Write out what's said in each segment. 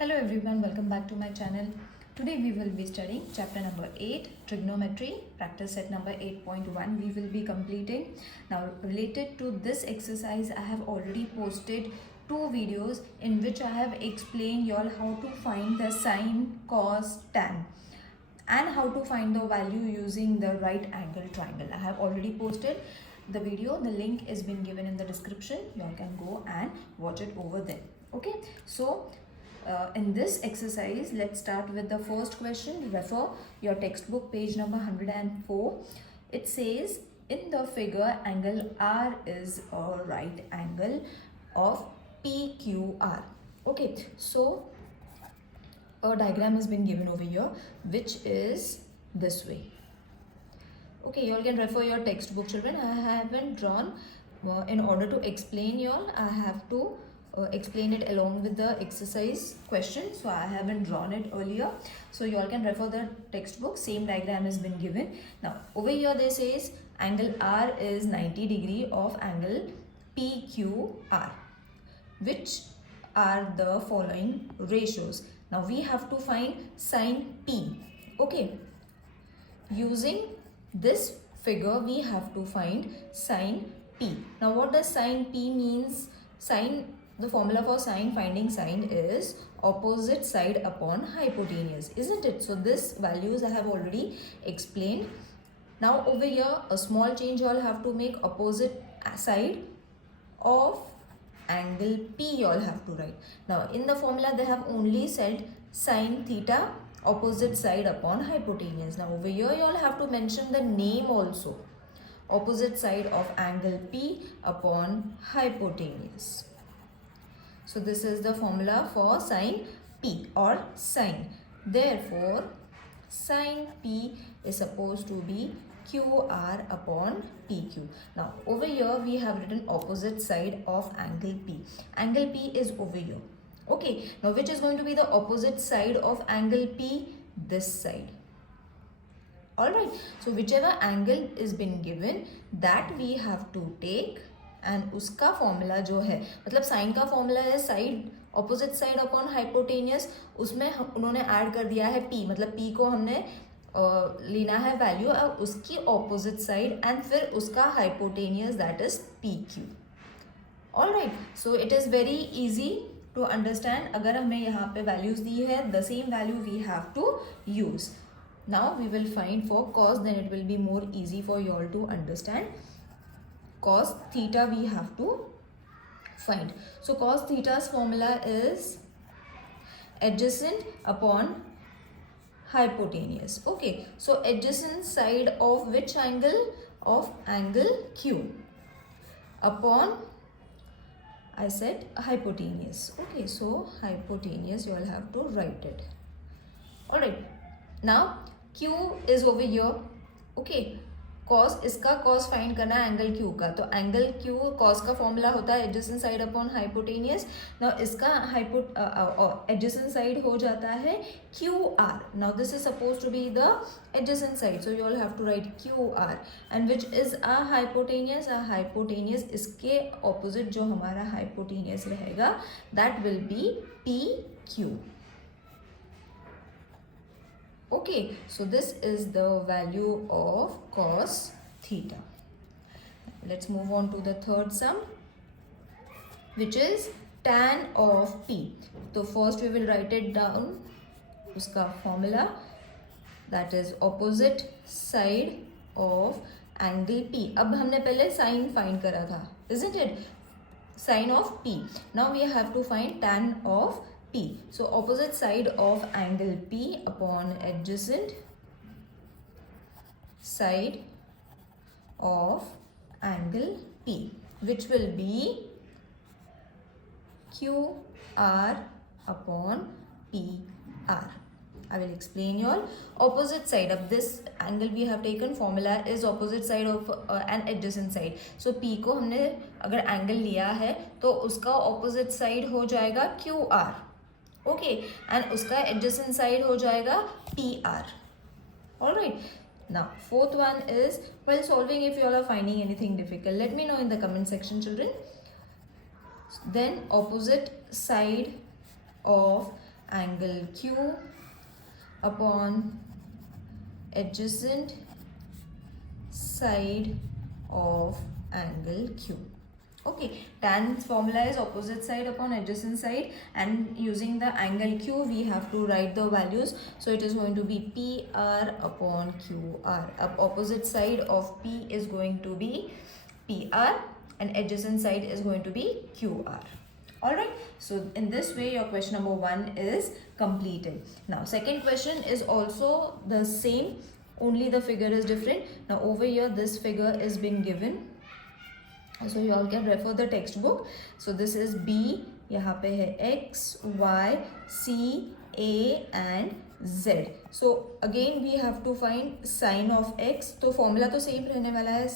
Hello everyone, welcome back to my channel. Today we will be studying chapter number 8, trigonometry, practice set number 8.1. We will be completing. Now related to this exercise, I have already posted two videos in which I have explained y'all how to find the sine, cos, tan and how to find the value using the right angle triangle. I have already posted the video. The link is been given in the description. Y'all can go and watch it over there. Okay, so in this exercise, let's start with the first question. Refer your textbook page number 104. It says in the figure angle R is a right angle of PQR. Okay, so a diagram has been given over here which is this way. Okay, you all can refer your textbook, children. I haven't drawn in order to explain y'all. I have to explain it along with the exercise question, so I haven't drawn it earlier. So you all can refer the textbook. Same diagram has been given. Now over here they says angle R is 90 degree of angle PQR. Which are the following ratios? Now we have to find sine P. Okay, using this figure we have to find sine P. Now what does sine P means? Sine, the formula for sine, finding sine is opposite side upon hypotenuse, isn't it? So this values I have already explained. Now over here a small change you all have to make. Opposite side of angle P you all have to write. Now in the formula they have only said sine theta opposite side upon hypotenuse. Now over here you all have to mention the name also. Opposite side of angle P upon hypotenuse. So this is the formula for sine P or sine. Therefore sine P is supposed to be QR upon PQ. Now over here we have written opposite side of angle P. Angle P is over here. Okay, now which is going to be the opposite side of angle P? This side. Alright, so whichever angle is been given that we have to take and उसका formula जो है, मतलब sine का formula है side opposite side upon hypotenuse, उसमें उन्होंने add कर दिया है P, मतलब P को हमने लेना है वैल्यू और उसकी ऑपोजिट साइड एंड फिर उसका hypotenuse that is PQ. Alright, so it is very easy to understand. अगर हमें यहाँ पे वैल्यूज दी है the same value we have to use. Now we will find for cos, then it will be more easy for you all to understand. Cos theta we have to find. So cos theta's formula is adjacent upon hypotenuse. Okay, so adjacent side of which angle? Of angle Q upon, I said, hypotenuse. Okay, so hypotenuse you all have to write it. All right, now Q is over here. Okay, cos, इसका cos find करना है angle Q का, तो angle Q cos का formula होता है adjacent side upon hypotenuse. Now इसका adjacent side हो जाता है QR. Now this is suppose to be the adjacent side, so you all have to write QR and which is a hypotenuse. इसके opposite जो हमारा hypotenuse रहेगा that will be PQ. Okay, so this is the value of cos theta. Let's move on to the third sum, which is tan of P. So first we will write it down. उसका formula, that is opposite side of angle P. अब हमने पहले sin find करा था, isn't it? Sin of P. Now we have to find tan of P. So opposite side of angle P upon adjacent side of angle P, which will be QR upon PR. I will explain you all. Opposite side of this angle we have taken, formula is opposite side of an adjacent side. So P को हमने अगर angle लिया है तो उसका opposite side हो जाएगा QR. Okay, and उसका adjacent side हो जाएगा PR. Alright, now fourth one is, while solving, if you all are finding anything difficult, let me know in the comment section, children. Then opposite side of angle Q upon adjacent side of angle Q. Okay, tan's formula is opposite side upon adjacent side, and using the angle Q we have to write the values. So it is going to be PR upon QR. Opposite side of P is going to be PR and adjacent side is going to be QR. Alright, so in this way your question number 1 is completed. Now second question is also the same, only the figure is different. Now over here this figure is being given, so you all can refer the textbook. So this is B, यहाँ पे है X, Y, C, A and Z. So again we have to find sin of X. तो formula तो same रहने वाला है,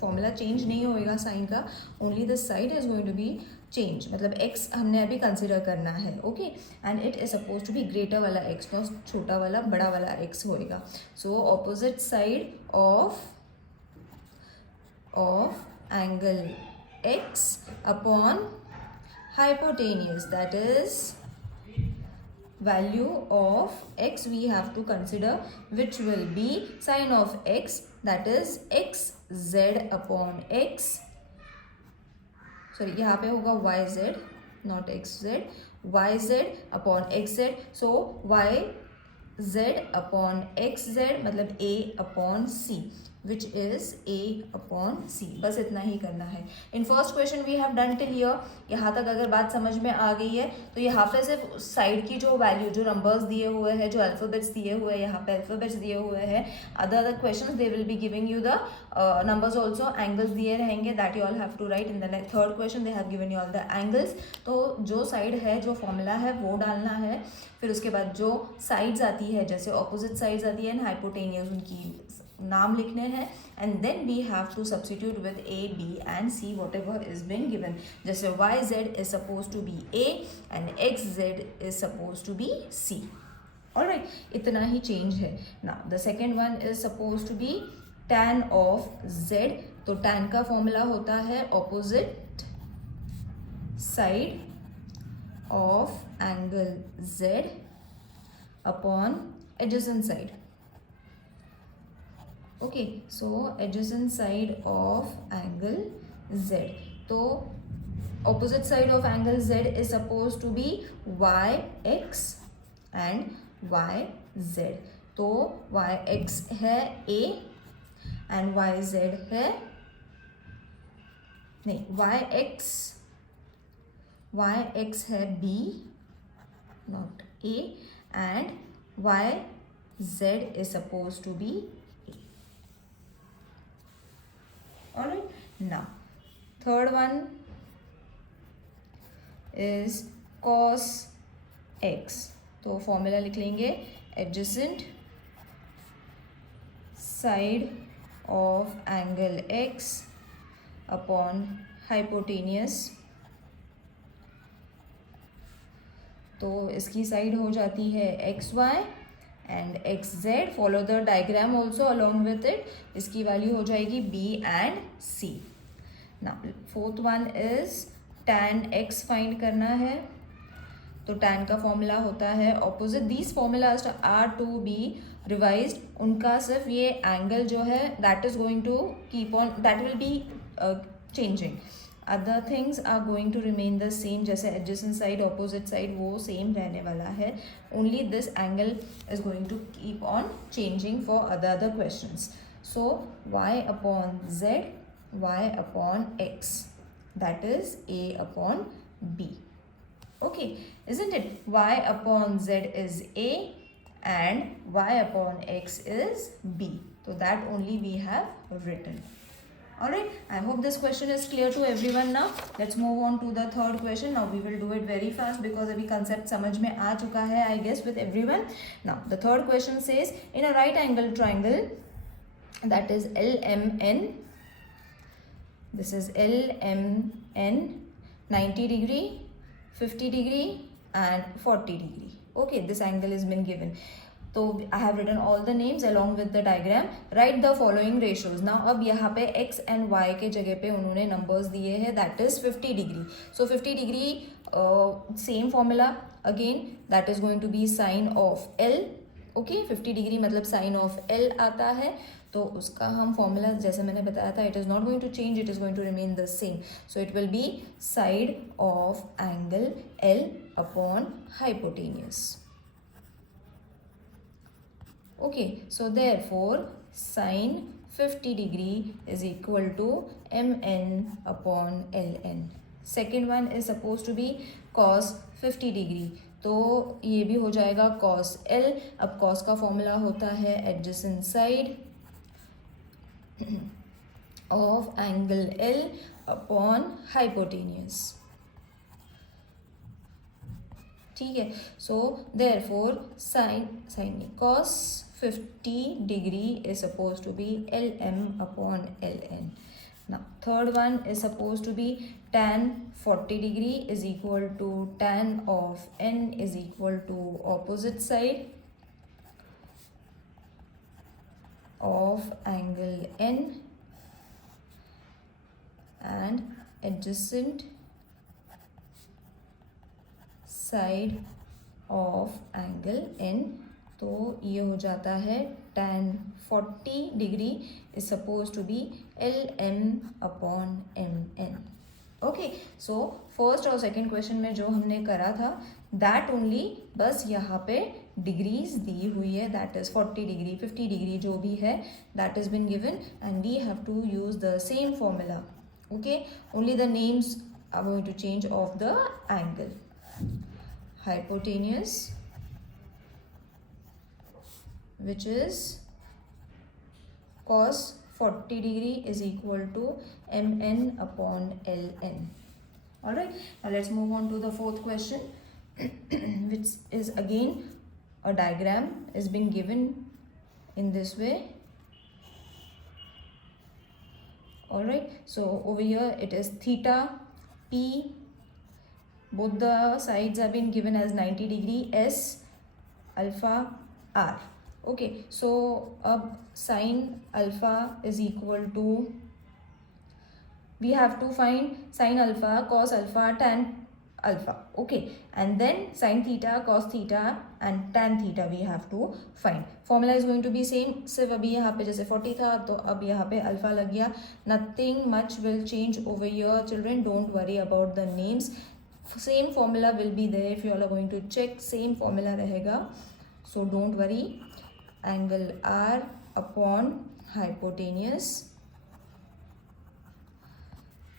formula change नहीं होएगा साइन का, only the side is going to be change, मतलब x हमने अभी कंसिडर करना है. Okay, and it is suppose to be greater वाला x, तो छोटा वाला बड़ा वाला x होएगा. So opposite side of angle x upon hypotenuse, that is value of x we have to consider, which will be sin of x, that is xz upon x. Sorry, यहाँ पे होगा yz, not xz, yz upon xz. So yz upon xz मतलब a upon c, which is a upon c. बस इतना ही करना है. In first question we have done till here. यहाँ तक अगर बात समझ में आ गई है तो यहाँ पे सिर्फ साइड की जो वैल्यू, जो नंबर्स दिए हुए हैं, जो अल्फ़ाबेट्स दिए हुए हैं, यहाँ पे अल्फ़ाबेट्स दिए हुए हैं. Other questions they will be giving you the numbers also, angles दिए रहेंगे, that you all have to write in the third question. They have given you all the angles. तो जो साइड है, जो फॉर्मूला है वो डालना है. फिर उसके बाद जो साइड्स आती है, जैसे ऑपोजिट साइड्स आती है एंड हाइपोटेनियस, उनकी नाम लिखने हैं. And then we have to substitute with A, B and C whatever is been given. जैसे Y Z is suppose to be A and X Z is suppose to be C. Alright, इतना ही change है. Now the second one is suppose to be tan of z. तो tan का formula होता है opposite side of angle z upon adjacent side. Okay, so adjacent side of angle z. तो opposite side of angle z is suppose to be y x and y z. तो y x है a and y z है, नहीं, y x है b not a and y z is supposed to be a. Alright, now third one is cos x. तो formula लिख लेंगे adjacent side of angle x upon hypotenuse. तो इसकी side हो जाती है xy and xz. Follow the diagram also along with it. इसकी value हो जाएगी b and c. Now fourth one is tan x find करना है. तो tan का फॉर्मूला होता है opposite. These formulas are to be revised. उनका सिर्फ ये एंगल जो है that is going to keep on, that will be changing. Other things are going to remain the same, जैसे एडजेसेंट साइड, ऑपोजिट साइड, वो same रहने वाला है. Only this angle is going to keep on changing for other questions. So y upon z, y upon x, that is a upon b. Okay, isn't it? Y upon z is a and y upon x is b. So that only we have written. Alright, I hope this question is clear to everyone now. Let's move on to the third question. Now we will do it very fast because अभी concept समझ में आ चुका है I guess with everyone. Now the third question says in a right angle triangle, that is LMN. This is LMN, 90 degree, 50 degree and 40 degree. Okay, this angle has been given. So I have written all the names along with the diagram. Write the following ratios. Now अब यहाँ पे x and y के जगह पे उन्होंने numbers दिए हैं, that is 50 degree. So 50 degree same formula again, that is going to be sine of L. Okay 50 degree मतलब साइन ऑफ एल आता है, तो उसका हम फॉर्मूला जैसे मैंने बताया था, it is not going to change, it is going to remain the same. So it will be side of angle L upon hypotenuse. Okay, so therefore sine 50 degree is equal to mn upon ln. Second one is suppose to be cos 50 degree, तो ये भी हो जाएगा cos L. अब cos का formula होता है adjacent side of angle L upon hypotenuse. ठीक है, so therefore sine cos 50 degree is suppose to be Lm upon Ln. Now third one is supposed to be tan 40 degree is equal to tan of n is equal to opposite side of angle n and adjacent side of angle n. तो ये हो जाता है tan 40 degree is suppose to be Lm upon Mn. Okay, so first और second question में जो हमने करा था दैट ओनली, बस यहाँ पे डिग्रीज दी हुई है, दैट इज 40 डिग्री 50 डिग्री जो भी है that is bin given and we have to use the same formula. Okay, only the names are going to change of the angle. Hypotenuse which is cos 40 degree is equal to mn upon ln. Alright, now let's move on to the fourth question which is again a diagram is being given in this way. Alright, so over here it is theta p, both the sides have been given as 90 degree, s alpha r. Okay, so अब sine alpha is equal to, we have to find sine alpha cos alpha tan alpha. Okay, and then sine theta cos theta and tan theta we have to find. Formula is going to be same, सिर्फ अभी यहाँ पे जैसे 40 था तो अब यहाँ पे अल्फा लग गया. Nothing much will change over your children, don't worry about the names. Same formula will be there if you are going to check, same formula रहेगा, so don't worry. Angle R upon hypotenuse.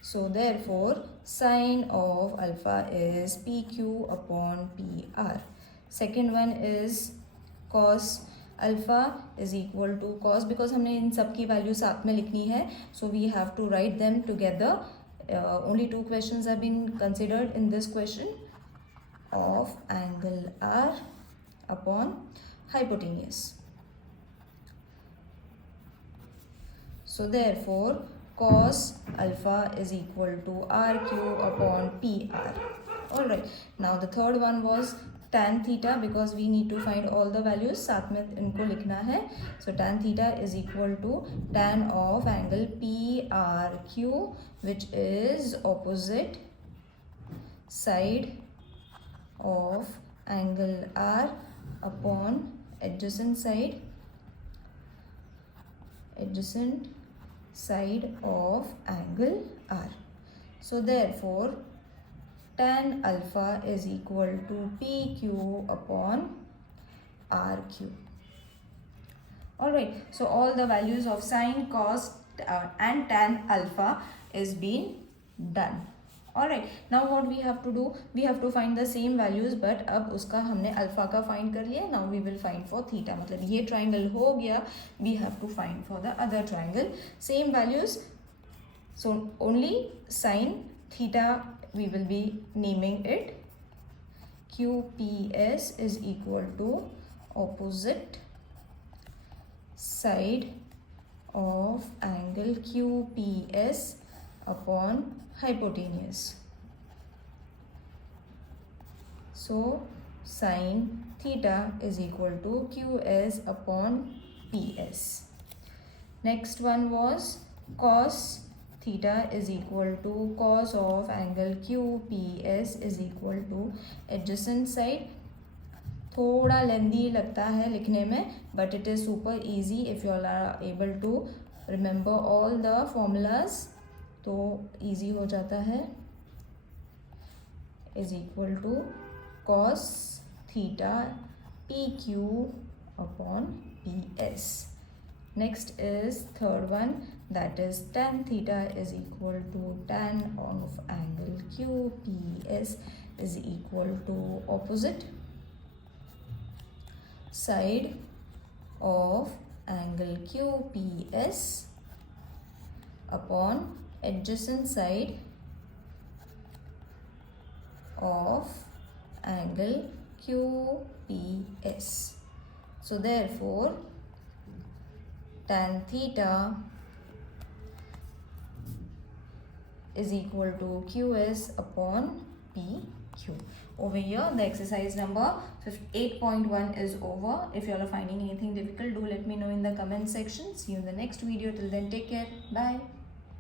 So therefore sine of alpha is PQ upon PR. Second one is cos alpha is equal to cos, because हमने इन सब की value साथ में लिखनी है, so we have to write them together. Only two questions have been considered in this question of angle R upon hypotenuse. So therefore cos alpha is equal to RQ upon PR. Alright, now the third one was tan theta, because we need to find all the values, साथ में इनको लिखना है. So tan theta is equal to tan of angle PRQ, which is opposite side of angle R upon adjacent side of angle R. So therefore tan alpha is equal to PQ upon RQ. Alright, so all the values of sine, cos and tan alpha is being done. Alright, now what we have to do, we have to find the same values, but अब उसका हमने alpha का find कर लिया. Now we will find for theta, मतलब ये triangle हो गया, we have to find for the other triangle same values. So only sine theta we will be naming it QPS is equal to opposite side of angle QPS upon hypotenuse. So sine theta is equal to QS upon PS. Next one was cos theta is equal to cos of angle QPS is equal to adjacent side. थोड़ा लेंदी लगता है लिखने में, but it is super easy if you all are able to remember all the formulas, तो easy हो जाता है. is equal to cos theta PQ upon PS. Next is third one, that is tan theta is equal to tan of angle QPS is equal to opposite side of angle QPS upon adjacent side of angle QPS. So therefore tan theta is equal to QS upon PQ. Over here the exercise number 8.1 is over. If you all are finding anything difficult, do let me know in the comment section. See you in the next video. Till then, take care. Bye.